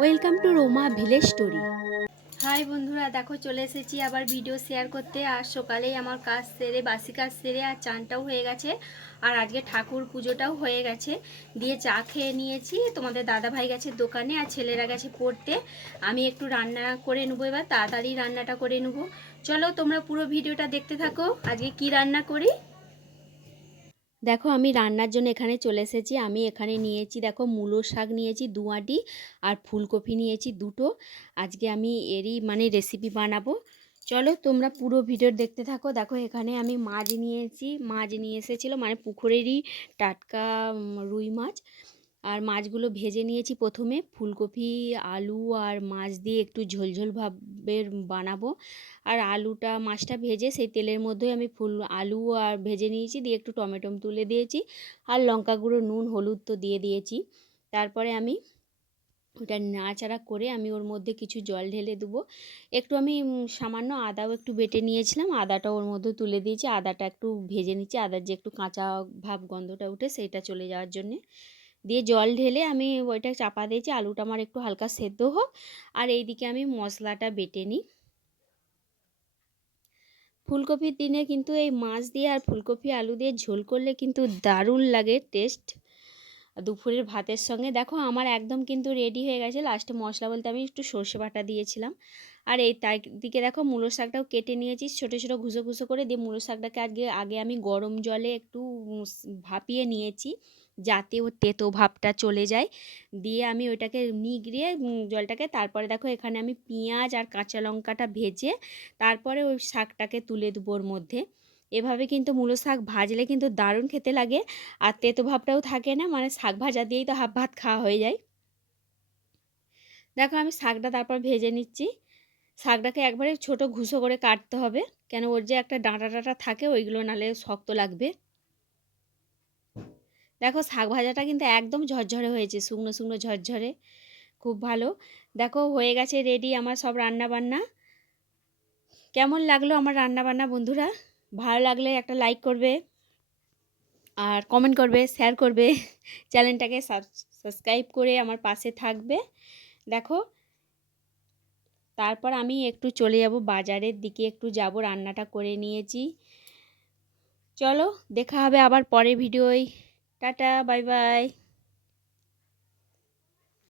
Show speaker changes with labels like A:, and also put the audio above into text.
A: Welcome to Roma village story hi বন্ধুরা, দেখো চলে এসেছি আবার ভিডিও শেয়ার করতে। আর সকালেই আমার কাজ সেরে, বাসি কাজ সেরে, আর চানটাও হয়ে গেছে। আর আজকে ঠাকুর পুজোটাও হয়ে গেছে। দিয়ে চা খেয়ে নিয়েছি। তোমাদের দাদা ভাই গেছে দোকানে, আর ছেলেরা গেছে পড়তে। আমি একটু রান্না করে নেব এবার, তাড়াতাড়ি রান্নাটা করে নেব। চলো তোমরা পুরো ভিডিওটা দেখতে থাকো। আজকে কি রান্না করি? দেখো আমি রান্নার জন্য এখানে চলে এসেছি। আমি এখানে নিয়েছি দেখো মূলো শাক নিয়েছি দু আঁটি আর ফুলকপি নিয়েছি দুটো। আজকে আমি এরই মানে রেসিপি বানাবো। চলো তোমরা পুরো ভিডিও দেখতে থাকো। দেখো এখানে আমি মাছ নিয়েছি। মাছ নিয়ে এসেছিল মানে পুকুরেরই টাটকা রুই মাছ। আর মাছগুলো ভেজে নিয়েছি প্রথমে। ফুলকপি, আলু আর মাছ দিয়ে একটু ঝোলঝোল ভাবের বানাবো। আর আলুটা, মাছটা ভেজে সেই তেলের মধ্যেই আমি ফুল, আলু আর ভেজে নিয়েছি, দিয়ে একটু টমেটো তুলে দিয়েছি। আর লঙ্কা গুঁড়ো, নুন, হলুদ তো দিয়ে দিয়েছি। তারপরে আমি ওটা নাড়াচাড়া করে আমি ওর মধ্যে কিছু জল ঢেলে দেবো। একটু আমি সামান্য আদাও একটু বেটে নিয়েছিলাম আদাটা ওর মধ্যে তুলে দিয়েছি। আদাটা একটু ভেজে নিচ্ছি, আদার যে একটু কাঁচা ভাব গন্ধটা উঠে সেইটা চলে যাওয়ার জন্যে। দিয়ে জল ঢেলে আমি ওইটা চাপা দিয়েছি, আলুটা আমার একটু হালকা সেদ্ধ হোক। আর এইদিকে আমি মশলাটা বেটে নিই। ফুলকপির দিনে কিন্তু এই মাছ দিয়ে আর ফুলকপি, আলু দিয়ে ঝোল করলে কিন্তু দারুণ লাগে, টেস্ট। দুপুরের ভাতের সঙ্গে দেখো আমার একদম কিন্তু রেডি হয়ে গেছে। লাস্টে মশলা বলতে আমি একটু সর্ষে বাটা দিয়েছিলাম। আর এই তাই দিকে দেখো মূলো শাকটাও কেটে নিয়েছি। ছোটো ছোটো ঘুষো ঘুষো করে দিয়ে মূলো শাকটাকে আগে আগে আমি গরম জলে একটু ভাপিয়ে নিয়েছি যাতে ওর তেতো ভাবটা চলে যায়। দিয়ে আমি ওইটাকে নিগড়িয়ে জলটাকে তারপরে দেখো এখানে আমি পেঁয়াজ আর কাঁচা লঙ্কাটা ভেজে তারপরে ওই শাকটাকে তুলে দেবো ওর মধ্যে। এভাবে কিন্তু মূলো শাক ভাজলে কিন্তু দারুণ খেতে লাগে। আর তেতো ভাবটাও থাকে না মানে শাক ভাজা দিয়েই তো হাফ ভাত খাওয়া হয়ে যায়। দেখো আমি শাকটা তারপর ভেজে নিচ্ছি। শাকটাকে একবারে ছোট ঘুষো করে কাটতে হবে, কেন ওর যে একটা ডাঁটা ডাঁটা থাকে ওইগুলো নালে শক্ত লাগবে। দেখো শাক ভাজাটা কিন্তু একদম ঝরঝরে হয়েছে, শুকনো শুকনো ঝরঝরে, খুব ভালো। দেখো হয়ে গেছে রেডি আমার সব রান্না বান্না কেমন লাগল আমার রান্না বান্না বন্ধুরা? ভালো লাগলে একটা লাইক করবে আর কমেন্ট করবে শেয়ার করবে। চ্যানেলটাকে সাবস্ক্রাইব করে আমার পাশে থাকবে। দেখো, তারপর আমি একটু চলে যাব বাজারের দিকে, একটু যাব রান্নাটা করে নিয়েছি। চলো, দেখা হবে আবার পরের ভিডিওয় টাটা বাই বাই